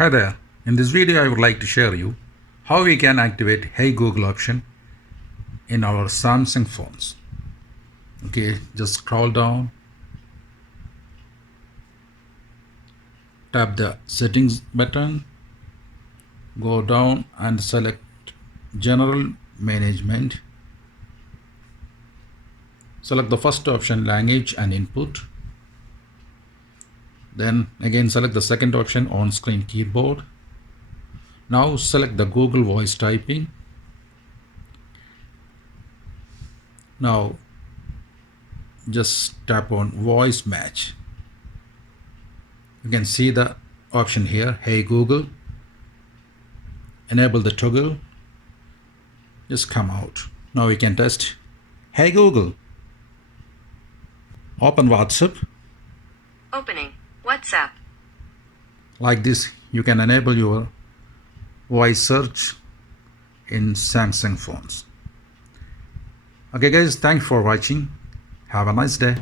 Hi there. In this video I would like to share you how we can activate Hey Google option in our Samsung phones. Okay, just scroll down, tap the settings button, go down and select general management. Select the first option, language and input. Then again select the second option, on screen keyboard. Now select the Google voice typing. Now just tap on voice match. You can see the option here, Hey Google. Enable the toggle. Just come out. Now we can test. Hey Google, open WhatsApp. Opening WhatsApp. Like this, you can enable your voice search in Samsung phones. Okay guys, thanks for watching. Have a nice day.